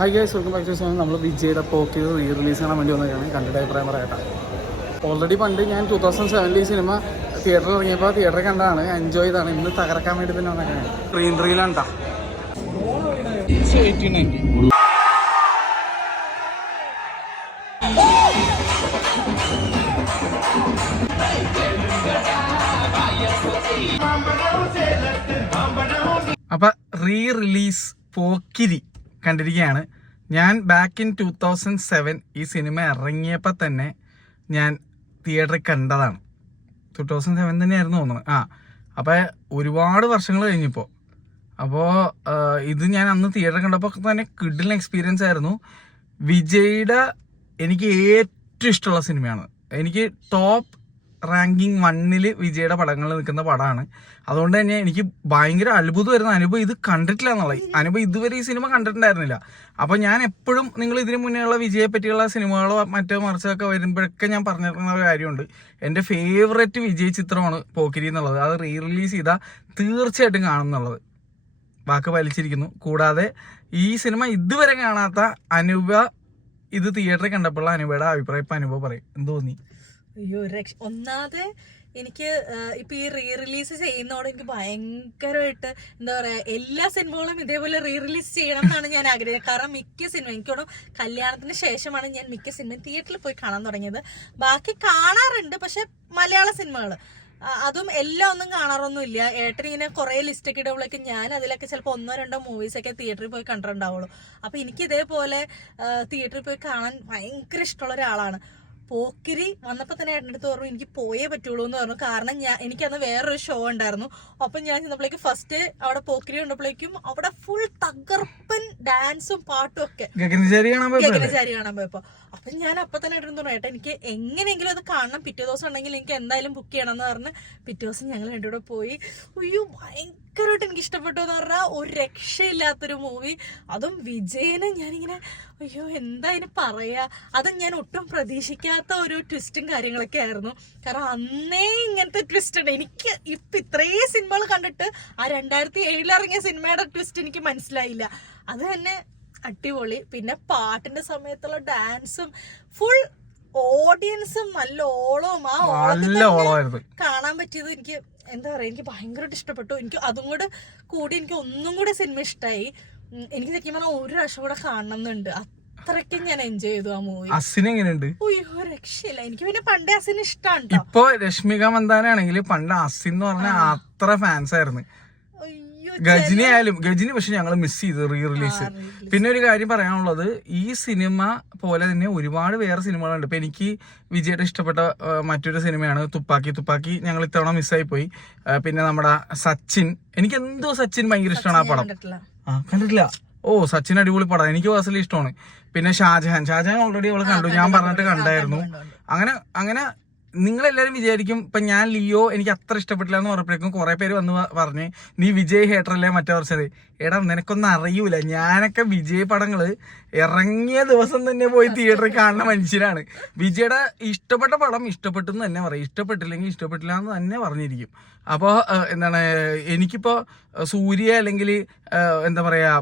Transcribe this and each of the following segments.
Hi guys, welcome back to channel. നമ്മൾ വിജയുടെ പോക്കി റീ റിലീസ് ചെയ്യാൻ വേണ്ടി വന്നതാണ്. കണ്ടിട്ട് അഭിപ്രായം പറയട്ടെ. ഓൾറെഡി പണ്ട് ഞാൻ 2007 സിനിമ തിയേറ്ററിൽ ഇറങ്ങിയപ്പോൾ തിയേറ്ററിൽ കണ്ടതാണ്, എൻജോയ് ചെയ്താണ്. ഇന്ന് തകർക്കാൻ വേണ്ടി തന്നെ വന്നേക്കാണ്. സ്ക്രീൻ റീലാണ് കേട്ടോ. അപ്പം റീ റിലീസ് പോക്കിരി കണ്ടിരിക്കുകയാണ്. ഞാൻ ബാക്ക് ഇൻ 2007 ഈ സിനിമ ഇറങ്ങിയപ്പോൾ തന്നെ ഞാൻ തിയേറ്ററിൽ കണ്ടതാണ്. 2007 തന്നെയായിരുന്നു തോന്നുന്നത്. അപ്പോൾ ഒരുപാട് വർഷങ്ങൾ കഴിഞ്ഞപ്പോൾ. അപ്പോൾ ഇത് ഞാൻ അന്ന് തിയേറ്ററിൽ കണ്ടപ്പോൾ തന്നെ കിഡിലൻ എക്സ്പീരിയൻസ് ആയിരുന്നു. വിജയുടെ എനിക്ക് ഏറ്റവും ഇഷ്ടമുള്ള സിനിമയാണ്. എനിക്ക് ടോപ്പ് റാങ്കിങ് 1 വിജയുടെ പടങ്ങൾ നിൽക്കുന്ന പടമാണ്. അതുകൊണ്ട് തന്നെ എനിക്ക് ഭയങ്കര അത്ഭുതം വരുന്ന അനുഭവം ഇത് കണ്ടിട്ടില്ല എന്നുള്ളത്. അനുഭവം ഇതുവരെ ഈ സിനിമ കണ്ടിട്ടുണ്ടായിരുന്നില്ല. അപ്പോൾ ഞാൻ എപ്പോഴും നിങ്ങൾ ഇതിനു മുന്നേയുള്ള വിജയെ പറ്റിയുള്ള സിനിമകളോ മറ്റോ മറിച്ചൊക്കെ വരുമ്പോഴൊക്കെ ഞാൻ പറഞ്ഞിരുന്ന ഒരു കാര്യമുണ്ട്. എൻ്റെ ഫേവറേറ്റ് വിജയ് ചിത്രമാണ് പോക്കിരി എന്നുള്ളത്. അത് റീ റിലീസ് ചെയ്താൽ തീർച്ചയായിട്ടും കാണും എന്നുള്ളത് വാക്ക് പാലിച്ചിരിക്കുന്നു. കൂടാതെ ഈ സിനിമ ഇതുവരെ കാണാത്ത അനൂപ ഇത് തിയേറ്ററിൽ കണ്ടപ്പോഴുള്ള അനൂപയുടെ അഭിപ്രായം ഇപ്പം അനൂപ പറയും. എന്ത് തോന്നി? അയ്യോ, ഒന്നാമത് എനിക്ക് ഇപ്പൊ ഈ റീ റിലീസ് ചെയ്യുന്നതോടെ എനിക്ക് ഭയങ്കരമായിട്ട് എന്താ പറയാ, എല്ലാ സിനിമകളും ഇതേപോലെ റീ റിലീസ് ചെയ്യണം എന്നാണ് ഞാൻ ആഗ്രഹിക്കുന്നത്. കാരണം മിക്ക സിനിമ എനിക്കോടും കല്യാണത്തിന് ശേഷമാണ് ഞാൻ മിക്ക സിനിമയും തിയേറ്ററിൽ പോയി കാണാൻ തുടങ്ങിയത്. ബാക്കി കാണാറുണ്ട്, പക്ഷെ മലയാള സിനിമകൾ അതും എല്ലാം ഒന്നും കാണാറൊന്നും ഇല്ല. ഏട്ടൻ ഇങ്ങനെ കുറെ ലിസ്റ്റൊക്കെ ഇടുമ്പോഴേക്ക് ഞാൻ അതിലൊക്കെ ചിലപ്പോൾ 1-2 മൂവീസൊക്കെ തിയേറ്ററിൽ പോയി കണ്ടിട്ടുണ്ടാവുള്ളൂ. അപ്പൊ എനിക്ക് ഇതേപോലെ തിയേറ്ററിൽ പോയി കാണാൻ ഭയങ്കര ഇഷ്ടമുള്ള ഒരാളാണ്. പോക്കിരി വന്നപ്പോൾ തന്നെ ഏട്ടൻ്റെ അടുത്ത് പറഞ്ഞു എനിക്ക് പോയേ പറ്റുള്ളൂ എന്ന് പറഞ്ഞു. കാരണം എനിക്കന്ന് വേറൊരു ഷോ ഉണ്ടായിരുന്നു. അപ്പം ഞാൻ ചെന്നപ്പോഴേക്കും ഫസ്റ്റ് അവിടെ പോക്കിരി കണ്ടപ്പോഴേക്കും അവിടെ ഫുൾ തകർപ്പൻ ഡാൻസും പാട്ടും ഒക്കെ ഗഗനചാരി കാണാൻ പോയപ്പോ. അപ്പം ഞാൻ അപ്പൊ തന്നെ ഏട്ടൻ പറഞ്ഞു ഏട്ടാ എനിക്ക് എങ്ങനെയെങ്കിലും അത് കാണണം, പിറ്റേ ദിവസം ഉണ്ടെങ്കിൽ എനിക്ക് എന്തായാലും ബുക്ക് ചെയ്യണം എന്ന് പറഞ്ഞ് പിറ്റേ ദിവസം ഞങ്ങൾ രണ്ടും കൂടെ പോയി. അയ്യോ ഭയങ്കരമായിട്ട് എനിക്ക് ഇഷ്ടപ്പെട്ടു എന്ന് പറഞ്ഞാൽ ഒരു രക്ഷയില്ലാത്തൊരു മൂവി. അതും വിജയനെ ഞാനിങ്ങനെ അയ്യോ എന്താ അതിന് പറയാ, അതും ഞാൻ ഒട്ടും പ്രതീക്ഷിക്കാത്ത ഒരു ട്വിസ്റ്റും കാര്യങ്ങളൊക്കെ ആയിരുന്നു. കാരണം അന്നേ ഇങ്ങനത്തെ ട്വിസ്റ്റ് ഉണ്ട്. എനിക്ക് ഇപ്പൊ ഇത്രയും സിനിമകൾ കണ്ടിട്ട് ആ 2007 ഇറങ്ങിയ സിനിമയുടെ ട്വിസ്റ്റ് എനിക്ക് മനസ്സിലായില്ല. അത് തന്നെ അടിപൊളി. പിന്നെ പാട്ടിന്റെ സമയത്തുള്ള ഡാൻസും ഫുൾ ഓഡിയൻസും നല്ല ഓളവും ആ ഓളത്തിൽ കാണാൻ പറ്റിയത് എനിക്ക് എന്താ പറയാ, എനിക്ക് ഭയങ്കരമായിട്ട് ഇഷ്ടപ്പെട്ടു. എനിക്ക് അതും കൂടി എനിക്ക് ഒന്നും കൂടെ സിനിമ ഇഷ്ടമായി. എനിക്ക് ശരിക്കും പറഞ്ഞാൽ ഒരു പ്രാവശ്യം കൂടെ കാണണം എന്നുണ്ട്. അത്രയ്ക്കും ഞാൻ എൻജോയ് ചെയ്തു ആ മൂവി. അസിൻ എങ്ങനെയുണ്ട്? അയ്യോ രക്ഷയില്ല. എനിക്ക് പിന്നെ പണ്ടേ അസിന് ഇഷ്ടമാണ്. ഇപ്പൊ രശ്മിക മന്ദാന ആണെങ്കിൽ പണ്ട് അസിൻ എന്ന് പറഞ്ഞാൽ അത്ര ഫാൻസ് ആയിരുന്നു. ഗജിനി ആയാലും ഗജിനി പക്ഷെ ഞങ്ങൾ മിസ് ചെയ്തു റീ റിലീസ്. പിന്നെ ഒരു കാര്യം പറയാനുള്ളത്, ഈ സിനിമ പോലെ തന്നെ ഒരുപാട് വേറെ സിനിമകളുണ്ട്. ഇപ്പൊ എനിക്ക് വിജയുടെ ഇഷ്ടപ്പെട്ട മറ്റൊരു സിനിമയാണ് തുപ്പാക്കി. ഞങ്ങൾ ഇത്തവണ മിസ്സായി പോയി. പിന്നെ നമ്മുടെ സച്ചിൻ, എനിക്ക് എന്തോ സച്ചിൻ ഭയങ്കര ഇഷ്ടമാണ്. ആ പടം കണ്ടിട്ടില്ല. സച്ചിൻ അടിപൊളി പടം, എനിക്ക് പേഴ്സണലി ഇഷ്ടമാണ്. പിന്നെ ഷാജഹാൻ ഓൾറെഡി അവള് കണ്ടു, ഞാൻ പറഞ്ഞിട്ട് കണ്ടായിരുന്നു. അങ്ങനെ നിങ്ങളെല്ലാവരും വിചാരിക്കും ഇപ്പൊ ഞാൻ ലിയോ എനിക്ക് അത്ര ഇഷ്ടപ്പെട്ടില്ല എന്ന് പറഞ്ഞപ്പോഴേക്കും കുറെ പേര് വന്ന് പറഞ്ഞ് നീ വിജയ് ഹേറ്ററല്ലേ മറ്റേ വർഷത്. എടാ നിനക്കൊന്നും അറിയൂല, ഞാനൊക്കെ വിജയ് പടങ്ങള് ഇറങ്ങിയ ദിവസം തന്നെ പോയി തിയേറ്ററിൽ കാണുന്ന മനുഷ്യരാണ്. വിജയുടെ ഇഷ്ടപ്പെട്ട പടം ഇഷ്ടപ്പെട്ടു എന്ന് തന്നെ പറയും, ഇഷ്ടപ്പെട്ടില്ലെങ്കിൽ ഇഷ്ടപ്പെട്ടില്ല എന്ന് തന്നെ പറഞ്ഞിരിക്കും. അപ്പോൾ എന്താണ്, എനിക്കിപ്പോൾ സൂര്യ അല്ലെങ്കിൽ എന്താ പറയാ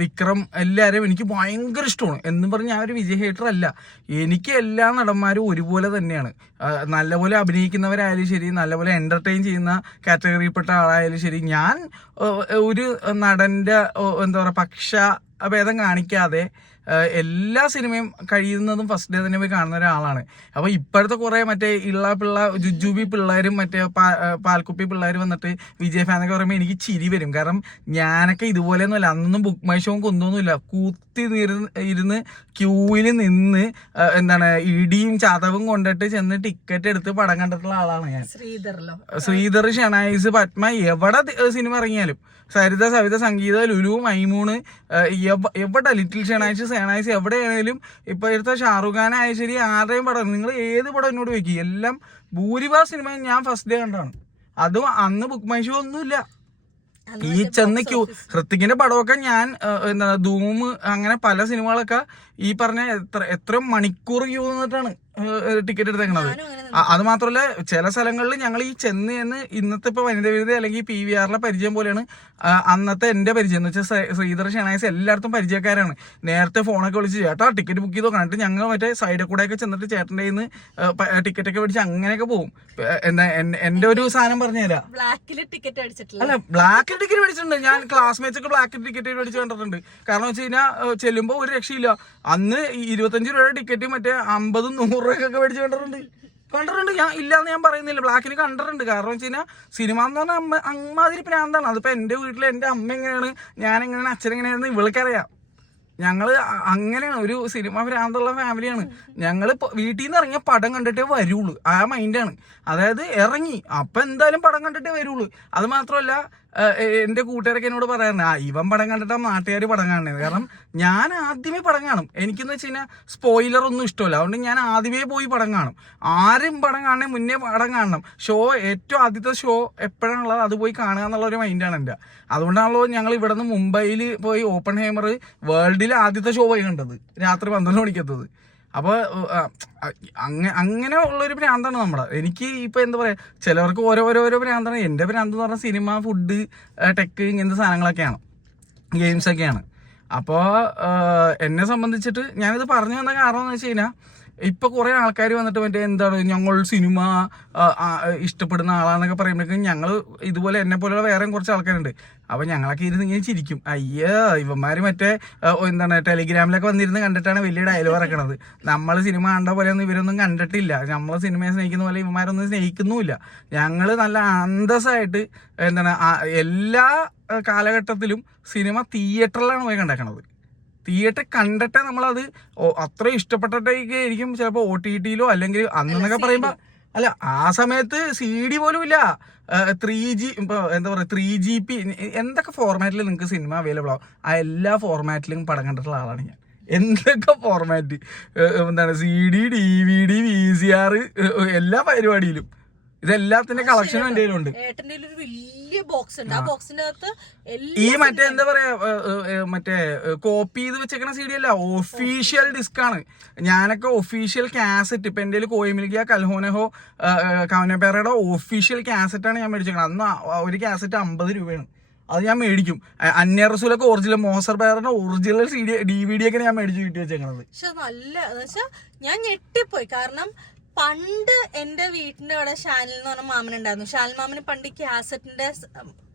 വിക്രം എല്ലാവരും എനിക്ക് ഭയങ്കര ഇഷ്ടമാണ് എന്നും പറഞ്ഞ് ഞാൻ ഒരു വിജയ് ഹേറ്റർ അല്ല. എനിക്ക് എല്ലാ നടന്മാരും ഒരുപോലെ തന്നെയാണ്. നല്ലപോലെ അഭിനയിക്കുന്നവരായാലും ശരി, നല്ലപോലെ എന്റർടൈൻ ചെയ്യുന്ന കാറ്റഗറിയിൽപ്പെട്ട ആളായാലും ശരി, ഞാൻ ഒരു നടന്റെ എന്താ പറയുക പക്ഷഭേദം കാണിക്കാതെ എല്ലാ സിനിമയും കഴിയുന്നതും ഫസ്റ്റ് ഡേ തന്നെ പോയി കാണുന്ന ഒരാളാണ്. അപ്പൊ ഇപ്പോഴത്തെ കുറെ മറ്റേ ജുജുബി പിള്ളേരും മറ്റേ പാൽക്കുപ്പി പിള്ളേർ വന്നിട്ട് വിജയ് ഫാൻ എന്നൊക്കെ പറയുമ്പോൾ എനിക്ക് ചിരി വരും. കാരണം ഞാനൊക്കെ ഇതുപോലെയൊന്നുമല്ല, അന്നൊന്നും ബുക്ക് മൈ ഷോവും കൊന്നൊന്നുമില്ല. കൂത്തി ഇരുന്ന് ക്യൂവിൽ നിന്ന് എന്താണ് ഇടിയും ചതവും കൊണ്ടിട്ട് ചെന്ന് ടിക്കറ്റ് എടുത്ത് പടം കണ്ടിട്ടുള്ള ആളാണ് ഞാൻ. ശ്രീധർ, ഷെണൈസ്, പത്മ, എവിടെ സിനിമ ഇറങ്ങിയാലും, സരിത, സവിത, സംഗീത, ലുലു, മൈമൂണ്, എവിടെ ലിറ്റിൽ ഷെണൈസ് എവിടെയാണെങ്കിലും ഇപ്പൊ എടുത്ത ഷാറുഖ് ഖാൻ ആയ ശരി, ആരുടെയും പടം നിങ്ങൾ ഏത് പടം എന്നോട് വെക്കും, എല്ലാം ഭൂരിഭാഗം സിനിമ ഞാൻ ഫസ്റ്റ് ഡേ കണ്ടാണ്. അതും അന്ന് ബുക്ക് മൈ ഷോ ഒന്നുമില്ല. ഈ ചെന്ന് ഹൃത്തിക്കിന്റെ പടമൊക്കെ ഞാൻ എന്താ ധൂം അങ്ങനെ പല സിനിമകളൊക്കെ ഈ പറഞ്ഞ എത്ര മണിക്കൂർ ക്യൂ നിന്നിട്ടാണ് ടിക്കറ്റ് എടുത്തേക്കണത്. അത് മാത്രമല്ല ചില സ്ഥലങ്ങളിൽ ഞങ്ങൾ ഈ ചെന്ന് ഇന്നത്തെ ഇപ്പൊ വനിത അല്ലെങ്കിൽ PVRലെ പരിചയം പോലെയാണ് അന്നത്തെ എന്റെ പരിചയം എന്ന് വെച്ചാൽ ശ്രീധർ ഷെണായസ് എല്ലായിടത്തും പരിചയക്കാരാണ്. നേരത്തെ ഫോണൊക്കെ വിളിച്ച് ചേട്ടാ ടിക്കറ്റ് ബുക്ക് ചെയ്തോ കണ്ടിട്ട് ഞങ്ങൾ മറ്റേ സൈഡിൽ കൂടെ ഒക്കെ ചെന്നിട്ട് ചേട്ടൻ്റെ കയ്യിൽ നിന്ന് ടിക്കറ്റ് ഒക്കെ മേടിച്ച് അങ്ങനെയൊക്കെ പോകും. എന്താ എന്റെ ഒരു സാധനം പറഞ്ഞുതരാം, അല്ല ബ്ലാക്ക് ടിക്കറ്റ് മേടിച്ചിട്ടുണ്ട് ഞാൻ. ക്ലാസ്മേറ്റ്സ് ഒക്കെ ബ്ലാക്ക് ടിക്കറ്റ് മേടിച്ച് കണ്ടിട്ടുണ്ട്. കാരണം വെച്ച് കഴിഞ്ഞാൽ ചെല്ലുമ്പോ ഒരു രക്ഷയില്ല. അന്ന് 25 രൂപയുടെ ടിക്കറ്റ് മറ്റേ 50-100 രൂപയൊക്കെ മേടിച്ച് കണ്ടിട്ടുണ്ട്. ഞാൻ ഇല്ലാന്ന് ഞാൻ പറയുന്നില്ല, ബ്ലാക്കിന് കണ്ടിട്ടുണ്ട്. കാരണം വെച്ച് കഴിഞ്ഞാൽ സിനിമ എന്ന് പറഞ്ഞാൽ അമ്മാതിരി പ്രാന്താണ്. അതിപ്പോ എന്റെ വീട്ടിൽ എന്റെ അമ്മ എങ്ങനെയാണ്, ഞാൻ എങ്ങനെയാണ്, അച്ഛൻ എങ്ങനെയാണെന്ന് ഇവൾക്കറിയാം. ഞങ്ങള് അങ്ങനെയാണ്, ഒരു സിനിമ ഭ്രാന്തുള്ള ഫാമിലിയാണ്. ഞങ്ങള് വീട്ടിൽ നിന്ന് ഇറങ്ങിയ പടം കണ്ടിട്ടേ വരുള്ളൂ, ആ മൈൻഡാണ്. അതായത് ഇറങ്ങി അപ്പൊ എന്തായാലും പടം കണ്ടിട്ടേ വരുള്ളൂ. അത് മാത്രമല്ല എന്റെ കൂട്ടുകാരൊക്കെ എന്നോട് പറയാറുണ്ട്, ഇവൻ പടം കണ്ടിട്ടാ നാട്ടുകാർ പടം കാണുന്നത്. കാരണം ഞാൻ ആദ്യമേ പടം കാണും. എനിക്കെന്ന് വെച്ച് കഴിഞ്ഞാൽ സ്പോയിലർ ഒന്നും ഇഷ്ടമല്ല. അതുകൊണ്ട് ഞാൻ ആദ്യമേ പോയി പടം കാണും. ആരും പടം കാണണേ മുന്നേ പടം കാണണം. ഏറ്റവും ആദ്യത്തെ ഷോ എപ്പോഴാണുള്ളത് അത് പോയി കാണുക എന്നുള്ള ഒരു മൈൻഡാണ് എൻ്റെ. അതുകൊണ്ടാണല്ലോ ഞങ്ങൾ ഇവിടെ നിന്ന് മുംബൈയിൽ പോയി ഓപ്പൺ ഹേമർ വേൾഡിലെ ആദ്യത്തെ ഷോ പോയി കണ്ടത്, രാത്രി 12 മണിക്കെത്തത്. അപ്പൊ അങ്ങനെ ഉള്ളൊരു ഭ്രാന്താണ് നമ്മുടെ. എനിക്ക് ഇപ്പൊ എന്താ പറയാ, ചിലവർക്ക് ഓരോ ഭ്രാന്താണ്. എന്റെ ഭ്രാന്ത് എന്ന് പറഞ്ഞാൽ സിനിമ, ഫുഡ്, ടെക്, ഇങ്ങനത്തെ സാധനങ്ങളൊക്കെയാണ്, ഗെയിംസ് ഒക്കെയാണ്. അപ്പോൾ എന്നെ സംബന്ധിച്ചിട്ട് ഞാനിത് പറഞ്ഞു വന്ന കാരണം എന്ന് വെച്ച് കഴിഞ്ഞാൽ ഇപ്പൊ കുറെ ആൾക്കാർ വന്നിട്ട് മറ്റേ എന്താണ് ഞങ്ങൾ സിനിമ ഇഷ്ടപ്പെടുന്ന ആളാന്നൊക്കെ പറയുമ്പോഴേക്കും ഞങ്ങൾ ഇതുപോലെ എന്നെ പോലെയുള്ള വേറെ കുറച്ച് ആൾക്കാരുണ്ട്. അപ്പൊ ഞങ്ങളൊക്കെ ഇരുന്ന് ഇങ്ങനെ ചിരിക്കും, ഇവന്മാര് മറ്റേ എന്താണ് ടെലിഗ്രാമിലൊക്കെ വന്നിരുന്ന് കണ്ടിട്ടാണ് വലിയ ഡയലോഗ് ഇറക്കണത്. നമ്മൾ സിനിമ കണ്ട പോലെയൊന്നും ഇവരൊന്നും കണ്ടിട്ടില്ല. നമ്മൾ സിനിമയെ സ്നേഹിക്കുന്ന പോലെ ഇവന്മാരൊന്നും സ്നേഹിക്കുന്നുമില്ല. ഞങ്ങൾ നല്ല അന്തസ്സായിട്ട് എന്താണ് എല്ലാ കാലഘട്ടത്തിലും സിനിമ തിയേറ്ററിലാണ് പോയി കണ്ടേക്കണത്. തിയേറ്റർ കണ്ടിട്ടേ നമ്മളത് അത്ര ഇഷ്ടപ്പെട്ടിട്ടായിരിക്കും ചിലപ്പോൾ OTT-ലോ അല്ലെങ്കിൽ അന്നൊക്കെ പറയുമ്പോ അല്ല ആ സമയത്ത് CD പോലും ഇല്ല. 3G എന്താ പറയുക 3GP എന്തൊക്കെ ഫോർമാറ്റിൽ നിങ്ങൾക്ക് സിനിമ അവൈലബിൾ ആവും ആ എല്ലാ ഫോർമാറ്റിലും പടം കണ്ടിട്ടുള്ള ആളാണ് ഞാൻ. എന്തൊക്കെ ഫോർമാറ്റ് എന്താണ് CD, DVD, VCR എല്ലാ പരിപാടിയിലും ഇതെല്ലാത്തിന്റെ കളക്ഷനും എന്റെ കയ്യിലുണ്ട്. വലിയ ബോക്സ് ഉണ്ട്. ആ ബോക്സിന്റെ അകത്ത് ഈ മറ്റേ എന്താ പറയാ മറ്റേ കോപ്പി ചെയ്ത് വെച്ചേക്കണ CD അല്ല, ഒഫീഷ്യൽ ഡിസ്ക് ആണ്. ഞാനൊക്കെ ഒഫീഷ്യൽ കാസറ്റ് ഇപ്പൊ എന്റെ കോയിമിലിക്ക കൽഹോനഹോ കവനപ്പേറയുടെ ഒഫീഷ്യൽ കാസറ്റ് ആണ് ഞാൻ മേടിച്ചേക്കണത്. അന്ന് ഒരു കാസറ്റ് 50 രൂപയാണ്. അത് ഞാൻ മേടിക്കും. അന്യ റസൂലൊക്കെ ഒറിജിനൽ, മോസർ ബേറിന്റെ ഒറിജിനൽ DVD ഒക്കെ ഞാൻ മേടിച്ച് വീട്ടിൽ വെച്ചേക്കണത്. പക്ഷെ നല്ല ഞാൻ ഞെട്ടിപ്പോയി. കാരണം പണ്ട് എന്റെ വീട്ടിന്റെ അവിടെ ഷാനിൽ എന്ന് പറഞ്ഞ മാമനുണ്ടായിരുന്നു. ഷാൽ മാമന് പണ്ട് കാസറ്റിന്റെ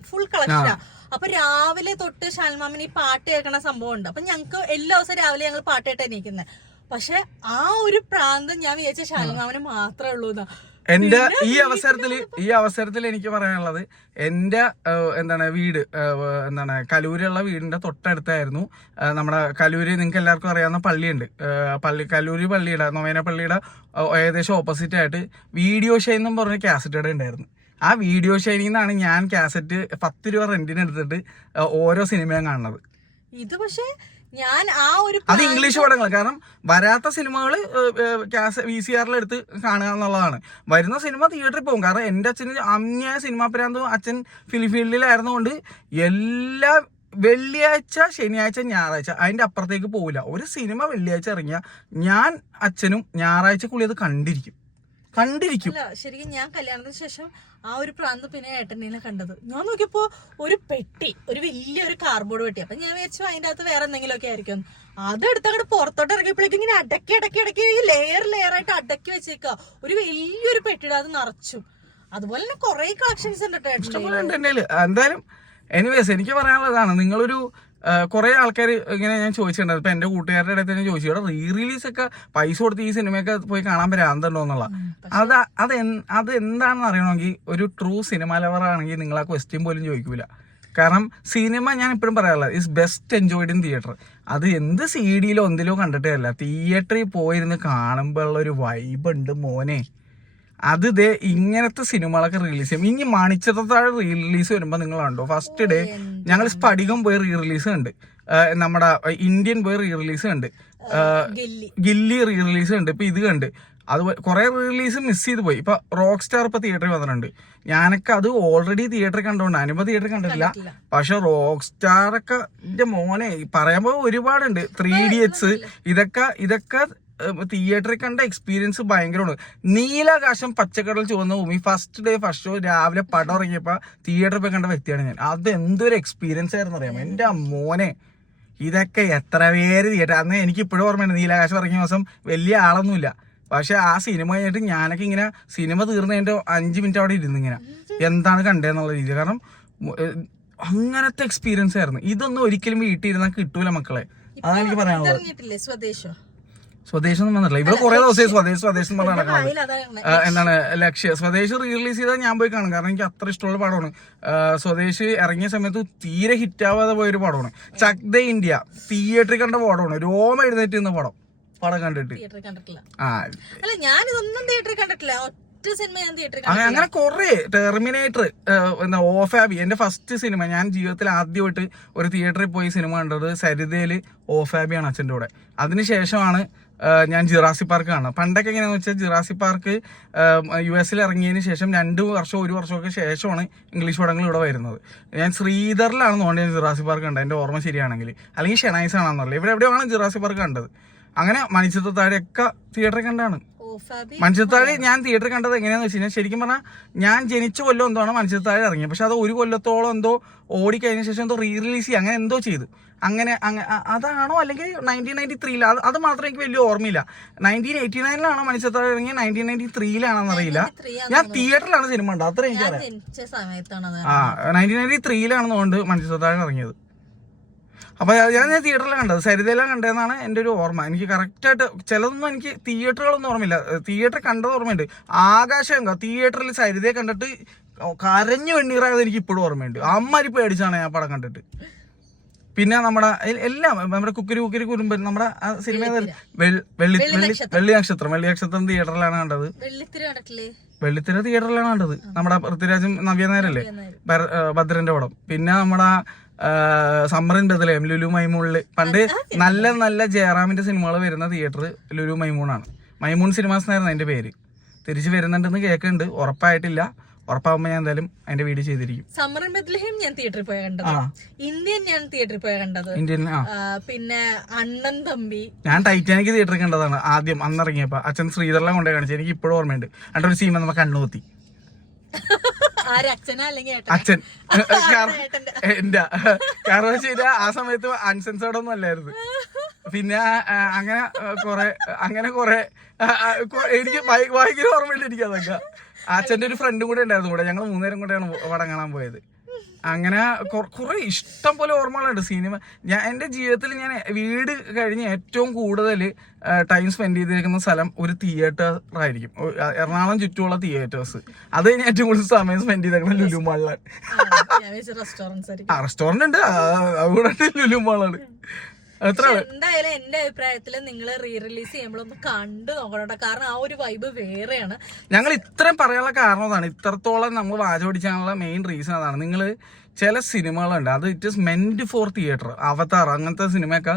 ഫുൾ കളക്ഷനാ. അപ്പൊ രാവിലെ തൊട്ട് ഷാൽ മാമന് ഈ പാട്ട് കേൾക്കണ സംഭവം ഉണ്ട്. അപ്പൊ ഞങ്ങക്ക് എല്ലാ ദിവസവും രാവിലെ ഞങ്ങൾ പാട്ട് കേട്ടാ എണീക്കുന്നത്. പക്ഷെ ആ ഒരു പ്രാന്തം ഞാൻ വിചാരിച്ച ഷാൽ മാമന് മാത്രമേ ഉള്ളൂ എന്നാ. എന്റെ ഈ അവസരത്തിൽ എനിക്ക് പറയാനുള്ളത്, എന്റെ എന്താണ് വീട് എന്താണ് കലൂരുള്ള വീടിന്റെ തൊട്ടടുത്തായിരുന്നു നമ്മുടെ കലൂര്. നിങ്ങൾക്ക് എല്ലാവർക്കും അറിയാവുന്ന പള്ളിയുണ്ട്, കലൂര് പള്ളിയുടെ നൊവേന പള്ളിയുടെ ഏകദേശം ഓപ്പോസിറ്റ് ആയിട്ട് വീഡിയോ ഷൈൻ എന്നും പറഞ്ഞ കാസറ്റ് കട ഉണ്ടായിരുന്നു. ആ വീഡിയോ ഷൈനിൽ നിന്നാണ് ഞാൻ കാസറ്റ് 10 രൂപ റെന്റിന് എടുത്തിട്ട് ഓരോ സിനിമയും കാണുന്നത്. ഇത് പക്ഷേ ഞാൻ അത് ഇംഗ്ലീഷ് പടങ്ങൾ, കാരണം വരാത്ത സിനിമകൾ VCR-ൽ എടുത്ത് കാണുക എന്നുള്ളതാണ്. വരുന്ന സിനിമ തിയേറ്ററിൽ പോകും. കാരണം എൻ്റെ അച്ഛന് അന്യായ സിനിമാ പ്രാന്തം. അച്ഛൻ ഫിലിം ഫീൽഡിലായിരുന്നുകൊണ്ട് എല്ലാ വെള്ളിയാഴ്ച, ശനിയാഴ്ച, ഞായറാഴ്ച അതിന്റെ അപ്പുറത്തേക്ക് പോവില്ല. ഒരു സിനിമ വെള്ളിയാഴ്ച ഇറങ്ങിയ ഞാൻ അച്ഛനും ഞായറാഴ്ചക്കുള്ളിൽ അത് കണ്ടിരിക്കും. ശരിക്കും ഞാൻ കല്യാണത്തിന് ശേഷം ആ ഒരു പ്രാന്ത് പിന്നെ ഏട്ടനെ കണ്ടത്. ഞാൻ നോക്കിയപ്പോ ഒരു പെട്ടി, ഒരു വലിയൊരു കാർഡ്ബോർഡ് പെട്ടി. അപ്പൊ ഞാൻ വിചാരിച്ചു അതിന്റെ അകത്ത് വേറെ എന്തെങ്കിലും ഒക്കെ ആയിരിക്കും. അതെടുത്ത് അങ്ങോട്ട് പുറത്തോട്ട് ഇറങ്ങിയപ്പോഴേക്കും ഇങ്ങനെ അടക്കി ലെയർ ആയിട്ട് അടക്കി വെച്ചേക്കുക. ഒരു വലിയൊരു പെട്ടിയുടെ അത് നിറച്ചു. അതുപോലെ തന്നെ കുറെ കളക്ഷൻസ് ഉണ്ട് എന്തായാലും. എനിവേസ് എനിക്ക് പറയാനുള്ളതാണ്, നിങ്ങളൊരു കുറെ ആൾക്കാർ ഇങ്ങനെ ഞാൻ ചോദിച്ചിട്ടുണ്ടായിരുന്നു. ഇപ്പൊ എന്റെ കൂട്ടുകാരുടെ ഇടയിൽ തന്നെ ചോദിച്ചു, ഇവിടെ റീറിലീസ് ഒക്കെ പൈസ കൊടുത്ത് ഈ സിനിമയൊക്കെ പോയി കാണാൻ ഭ്രാന്തണ്ടോ എന്നുള്ള. അത് എന്താണെന്ന് അറിയണമെങ്കിൽ ഒരു ട്രൂ സിനിമ ലവർ ആണെങ്കിൽ നിങ്ങൾ ആ ക്വസ്റ്റ്യൻ പോലും ചോദിക്കൂല. കാരണം സിനിമ ഞാൻ ഇപ്പോഴും പറയാനുള്ളത് is best enjoyed in theatre. അത് എന്ത് CD-ലോ എന്തിലോ കണ്ടിട്ടേ അല്ല, തിയേറ്ററിൽ പോയിരുന്ന് കാണുമ്പോൾ ഉള്ള ഒരു വൈബ് ഉണ്ട് മോനെ. അത് ഇങ്ങനത്തെ സിനിമകളൊക്കെ റിലീസ് ചെയ്യും. ഇനി മണിച്ചിത്രത്താഴ് റിലീസ് വരുമ്പോ നിങ്ങൾ കണ്ടോ, ഫസ്റ്റ് ഡേ ഞങ്ങൾ സ്പടികം പോയി റിലീസ് ഉണ്ട്, നമ്മുടെ ഇന്ത്യൻ പോയി റിലീസ് ഉണ്ട്, ഗില്ലി റിലീസ് ഉണ്ട്, ഇപ്പൊ ഇത് കണ്ട്. അത് കുറെ റിലീസ് മിസ് ചെയ്ത് പോയി. ഇപ്പൊ റോക്ക് സ്റ്റാർ ഇപ്പൊ തിയേറ്ററിൽ വന്നിട്ടുണ്ട്. ഞാനൊക്കെ അത് ഓൾറെഡി തിയേറ്ററിൽ കണ്ടോണ്ട് അനുപ തിയേറ്ററിൽ കണ്ടിട്ടില്ല. പക്ഷെ റോക്ക് സ്റ്റാർ ഒക്കെ എന്റെ മോനെ പറയുമ്പോ ഒരുപാടുണ്ട്. 3 Idiots ഇതൊക്കെ തിയേറ്ററിൽ കണ്ട എക്സ്പീരിയൻസ് ഭയങ്കരമാണ്. നീലാകാശം പച്ചക്കടൽ ചുവന്ന ഭൂമി ഫസ്റ്റ് ഡേ ഫസ്റ്റ് ഷോ രാവിലെ പടം ഇറങ്ങിയപ്പോൾ തിയേറ്ററിൽ പോയി കണ്ട വ്യക്തിയാണ് ഞാൻ. അത് എന്തൊരു എക്സ്പീരിയൻസ് ആയിരുന്നു അറിയാമോ എൻ്റെ മോനെ. ഇതൊക്കെ എത്ര പേര് തിയേറ്റർ അന്ന് എനിക്ക് ഇപ്പോഴും ഓർമ്മയുണ്ട്. നീലാകാശം ഇറങ്ങിയ ദിവസം വലിയ ആളൊന്നുമില്ല, പക്ഷെ ആ സിനിമ കഴിഞ്ഞിട്ട് ഞാനൊക്കെ ഇങ്ങനെ സിനിമ തീർന്നു കഴിഞ്ഞിട്ട് 5 മിനിറ്റ് അവിടെ ഇരുന്ന് ഇങ്ങനെ എന്താണ് കണ്ടതെന്നുള്ള രീതി. കാരണം അങ്ങനത്തെ എക്സ്പീരിയൻസ് ആയിരുന്നു. ഇതൊന്നും ഒരിക്കലും വീട്ടിൽ ഇരുന്നാൽ കിട്ടൂല മക്കളെ. അതാണ് എനിക്ക് പറയാനുള്ളത്. സ്വദേശം ഒന്നും വന്നിട്ടില്ല. ഇവിടെ കുറെ ദിവസമായി സ്വദേശം പറഞ്ഞ് നടക്കുന്നത്. എന്താണ് ലക്ഷ്യം സ്വദേശ് റിലീസ് ചെയ്താൽ ഞാൻ പോയി കാണും. കാരണം എനിക്ക് അത്ര ഇഷ്ടമുള്ള പടമാണ്. സ്വദേശ് ഇറങ്ങിയ സമയത്ത് തീരെ ഹിറ്റാവാതെ പോയൊരു പടമാണ്. ചക് ദ ഇന്ത്യ തിയേറ്ററിൽ കണ്ട പടമാണ്. രോമ എഴുന്നേറ്റ് നിന്ന പടം കണ്ടിട്ട് അങ്ങനെ കുറെ ടെർമിനേറ്റർ എന്താ ഓഫാബി എന്റെ ഫസ്റ്റ് സിനിമ. ഞാൻ ജീവിതത്തിൽ ആദ്യമായിട്ട് ഒരു തിയേറ്ററിൽ പോയി സിനിമ കണ്ടത് സരിതയില് ഓഫാബിയാണ് അച്ഛൻ്റെ കൂടെ. അതിനുശേഷമാണ് ഞാൻ ജിറാസി പാർക്ക് കാണുന്നത്. പണ്ടൊക്കെ എങ്ങനെയാണെന്ന് വെച്ചാൽ ജിറാസി പാർക്ക് US ഇറങ്ങിയതിന് ശേഷം 2 വർഷം 1 വർഷമൊക്കെ ശേഷമാണ് ഇംഗ്ലീഷ് പടങ്ങൾ ഇവിടെ വരുന്നത്. ഞാൻ ശ്രീധറിലാണെന്ന് തോന്നുന്നത് ഞാൻ ജിറാസി പാർക്ക് കണ്ടത്, എൻ്റെ ഓർമ്മ ശരിയാണെങ്കിൽ. അല്ലെങ്കിൽ ഷെനൈസ് ആണെന്നറിയില്ല. ഇവിടെ എവിടെയാണ് ജിറാസി പാർക്ക് കണ്ടത്. അങ്ങനെ മണിച്ചിത്രത്താഴെയൊക്കെ തിയേറ്ററിൽ കണ്ടാണ്. മണിച്ചിത്രത്താഴ് ഞാൻ തിയേറ്ററിൽ കണ്ടത് എങ്ങനെയാന്ന് വെച്ച് കഴിഞ്ഞാൽ, ശരിക്കും പറഞ്ഞാൽ ഞാൻ ജനിച്ച കൊല്ലം എന്തോആണ് മണിച്ചിത്രത്താഴ് ഇറങ്ങിയത്. പക്ഷെ അത് 1 കൊല്ലത്തോളം എന്തോ ഓടിക്കഴിഞ്ഞ ശേഷം എന്തോ റിലീസ് ചെയ്യുക അങ്ങനെ എന്തോ ചെയ്തു. അങ്ങനെ അതാണോ അല്ലെങ്കിൽ 1993 അത് മാത്രം എനിക്ക് വലിയ ഓർമ്മയില്ല. 1989 മണിച്ചിത്രത്താഴ് ഇറങ്ങിയ 1993 അറിയില്ല. ഞാൻ തിയേറ്ററിലാണ് സിനിമ കണ്ടത്, അത്ര എനിക്കറിയാം. 1993 കൊണ്ട് മണിച്ചിത്രത്താഴ് ഇറങ്ങിയത്. അപ്പൊ ഞാൻ തിയേറ്ററിലാണ് കണ്ടത്, സരിതയിലാണ് കണ്ടതെന്നാണ് എൻ്റെ ഒരു ഓർമ്മ. എനിക്ക് കറക്റ്റായിട്ട് ചിലതൊന്നും എനിക്ക് തിയേറ്ററുകളൊന്നും ഓർമ്മയില്ല. തിയേറ്റർ കണ്ടത് ഓർമ്മയുണ്ട്. ആകാശം തിയേറ്ററിൽ സരിതയെ കണ്ടിട്ട് കരഞ്ഞു വെണ്ണീറായത് എനിക്ക് ഇപ്പോഴും ഓർമ്മയുണ്ട്. അമ്മരി പേടിച്ചാണ് ഞാൻ പടം കണ്ടിട്ട്. പിന്നെ നമ്മുടെ എല്ലാം നമ്മുടെ കുക്കരി കുരുമ്പൻ നമ്മുടെ സിനിമ വെള്ളി നക്ഷത്രം തിയേറ്ററിലാണ് കണ്ടത്. വെള്ളിത്തിര തിയേറ്ററിലാണ് കണ്ടത്. നമ്മുടെ പൃഥ്വിരാജും നവ്യ നായരല്ലേ ഭദ്രന്റെ പടം. പിന്നെ നമ്മുടെ സമ്മറിൻ ബദലേം ലുലു മൈമൂണില് പണ്ട് നല്ല നല്ല ജയറാമിന്റെ സിനിമകൾ വരുന്ന തിയേറ്റർ ലുലു മൈമൂണാണ്. മൈമൂൺ സിനിമാസ് എന്നായിരുന്നു അതിന്റെ പേര്. തിരിച്ചു വരുന്നുണ്ടെന്ന് കേൾക്കുന്നുണ്ട്, ഉറപ്പായിട്ടില്ല. ഉറപ്പാകുമ്പോ ഞാൻ എന്തായാലും അതിന്റെ വീഡിയോ ചെയ്തിരിക്കും. സമ്മറിൻ ബദലേം ഞാൻ തിയേറ്ററിൽ പോയി കണ്ടത്. ഇന്ത്യൻ ഞാൻ തിയേറ്ററിൽ പോയി കണ്ടത്. ഇന്ത്യൻ പിന്നെ അണ്ണൻ തമ്പി ഞാൻ ടൈറ്റാനിക് തിയേറ്ററിൽ കണ്ടതാണ് ആദ്യം അന്നിറങ്ങിയപ്പോ. അച്ഛൻ ശ്രീധറിലെ കൊണ്ടേ കാണിച്ചു. എനിക്ക് ഇപ്പോഴും ഓർമ്മയുണ്ട്. എന്നിട്ടൊരു സീമ നമ്മ കണ്ണുകുത്തി. അച്ഛൻ എന്റെ കാരണം വെച്ചാൽ ആ സമയത്ത് അൺസെൻസേർഡ് ഒന്നും അല്ലായിരുന്നു. പിന്നെ അങ്ങനെ കുറെ എനിക്ക് ഭയങ്കര ഓർമ്മയുണ്ട് എനിക്ക് അതൊക്കെ. അച്ഛൻ്റെ ഒരു ഫ്രണ്ടും കൂടെ ഉണ്ടായിരുന്നു കൂടെ. ഞങ്ങൾ 3 നേരം കൂടെയാണ് പടം കാണാൻ പോയത്. അങ്ങനെ കുറെ ഇഷ്ടം പോലെ ഓർമ്മകളുണ്ട് സിനിമ. എൻ്റെ ജീവിതത്തിൽ ഞാൻ വീട് കഴിഞ്ഞ് ഏറ്റവും കൂടുതൽ ടൈം സ്പെൻഡ് ചെയ്തിരിക്കുന്ന സ്ഥലം ഒരു തിയേറ്റർ ആയിരിക്കും. എറണാകുളം ചുറ്റുമുള്ള തിയേറ്റേഴ്സ്. അത് കഴിഞ്ഞ് ഏറ്റവും കൂടുതൽ സമയം സ്പെൻഡ് ചെയ്തേക്കുന്നത് ലുലു മാളിലാണ്. റെസ്റ്റോറന്റ് ഉണ്ട്, അതുകൂടെ ലുലു മാളാണ്. എന്തായാലും എന്റെ അഭിപ്രായത്തില് നിങ്ങൾ റീ റിലീസ് ചെയ്യുമ്പോഴൊന്ന് കണ്ടു നോക്കണം. കാരണം ആ ഒരു വൈബ് വേറെയാണ്. ഞങ്ങൾ ഇത്രയും പറയാനുള്ള കാരണം അതാണ്. ഇത്രത്തോളം നമ്മൾ വാചോടിച്ചാനുള്ള മെയിൻ റീസൺ അതാണ്. നിങ്ങൾ ചില സിനിമകളുണ്ട്, അത് it is meant for theatre. Avatar അങ്ങനത്തെ സിനിമയൊക്കെ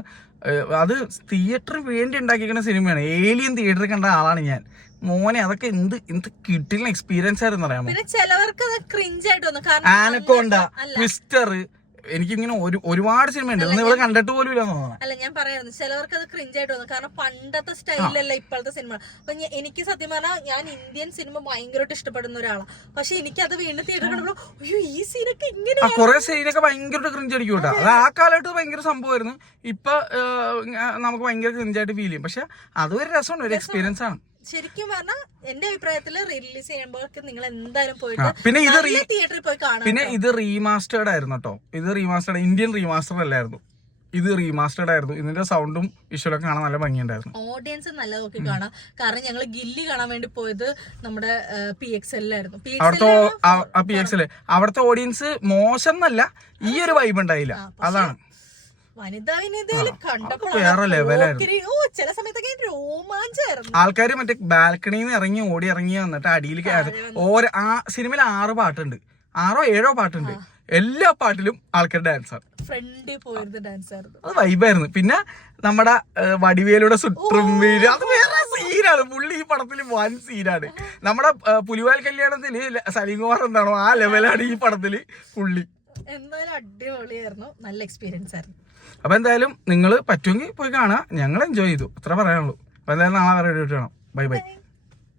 അത് തിയേറ്ററിന് വേണ്ടി ഉണ്ടാക്കിയിരിക്കുന്ന സിനിമയാണ്. ഏലിയൻ തിയേറ്ററിൽ കണ്ട ആളാണ് ഞാൻ. മോനെ അതൊക്കെ എന്ത് കിട്ടില്ല എക്സ്പീരിയൻസ് ആയിരുന്നു അറിയാമോ. പിന്നെ ചിലവർക്ക് ക്രിഞ്ച് ആയിട്ട് തോന്നും. ആനക്കോണ്ട, ട്വിസ്റ്റർ, എനിക്കിങ്ങനെ ഒരുപാട് സിനിമ ഉണ്ട് ഇവിടെ കണ്ടിട്ട് പോലും ഇല്ല. അല്ല ഞാൻ പറയായിരുന്നു ചിലവർക്ക് അത് ക്രിഞ്ച് ആയിട്ട് തോന്നും. കാരണം പണ്ടത്തെ സ്റ്റൈലല്ല ഇപ്പോഴത്തെ സിനിമ. അപ്പൊ എനിക്ക് സത്യം പറഞ്ഞാൽ ഞാൻ ഇന്ത്യൻ സിനിമ ഭയങ്കരമായിട്ട് ഇഷ്ടപ്പെടുന്ന ഒരാളാണ്. പക്ഷെ എനിക്കത് വീണ്ടും തിയേറ്റർ കണ്ടപ്പോൾ അയ്യോ ഈ സീനൊക്കെ ഇങ്ങനെ കുറെ സീനൊക്കെ ഭയങ്കരമായിട്ട് ക്രിഞ്ച് അടിക്കും കേട്ടോ. അത് ആ കാലത്ത് ഭയങ്കര സംഭവമായിരുന്നു. ഇപ്പൊ നമുക്ക് ഭയങ്കര ക്രിഞ്ചായിട്ട് ഫീൽ ചെയ്യും. പക്ഷെ അതൊരു രസമാണ്, ഒരു എക്സ്പീരിയൻസ് ആണ്. ശരിക്കും പറഞ്ഞാൽ എന്റെ അഭിപ്രായത്തില് റിലീസ് ചെയ്യുമ്പോൾ നിങ്ങൾ എന്തായാലും പോയിട്ട് പിന്നെ തിയേറ്ററിൽ പോയി കാണാം. പിന്നെ ഇത് റീമാസ്റ്റേർഡ് ആയിരുന്നു കേട്ടോ. ഇത് റീമാസ്റ്റേർഡ്, ഇന്ത്യൻ റീമാസ്റ്റർ അല്ലായിരുന്നു. ഇത് റീമാസ്റ്റേർഡ് ആയിരുന്നു. ഇതിന്റെ സൗണ്ടും വിഷ്വലൊക്കെ കാണാൻ നല്ല ഭംഗിയുണ്ടായിരുന്നു. ഓഡിയൻസ് നല്ല നോക്കി കാണാം. കാരണം ഞങ്ങൾ ഗില്ലി കാണാൻ വേണ്ടി പോയത് നമ്മുടെ PXL-ലായിരുന്നു. അവിടുത്തെ ഓഡിയൻസ് മോശം എന്നല്ല, ഈ ഒരു വൈബ് ഉണ്ടായില്ല. അതാണ് വനിതയില് കണ്ടപ്പോൾ ചില സമയത്തൊക്കെ രോമാഞ്ചായിരുന്നു. ആൾക്കാർ മറ്റേ ബാൽക്കണിയിൽ നിന്ന് ഇറങ്ങി വന്നിട്ട് അടിയിൽ ആ സിനിമയിൽ 6 പാട്ടുണ്ട്, 6 or 7 പാട്ടുണ്ട്. എല്ലാ പാട്ടിലും ആൾക്കാർ ഡാൻസാണ്. ഫ്രണ്ടിൽ പോയിരുന്ന ഡാൻസ് ആയിരുന്നു, അത് വൈബായിരുന്നു. പിന്നെ നമ്മുടെ വടിവേലുടെ സുട്രും വീര്, അത് വേറെ സീനാണ്. പുള്ളി ഈ പടത്തിൽ വൻ സീനാണ്. നമ്മുടെ പുലിവാൽ കല്യാണത്തില് സലീം കുമാർ എന്താണോ ആ ലെവലാണ് ഈ പടത്തില് പുള്ളി. എന്തായാലും അടിപൊളിയായിരുന്നു, നല്ല എക്സ്പീരിയൻസ് ആയിരുന്നു. അപ്പൊ എന്തായാലും നിങ്ങൾ പറ്റുമെങ്കിൽ പോയി കാണാം. ഞങ്ങൾ എൻജോയ് ചെയ്തു, അത്ര പറയാനുള്ളൂ. അപ്പൊ എന്തായാലും നാളെ വേറെ വീഡിയോ കാണാം. Bye bye.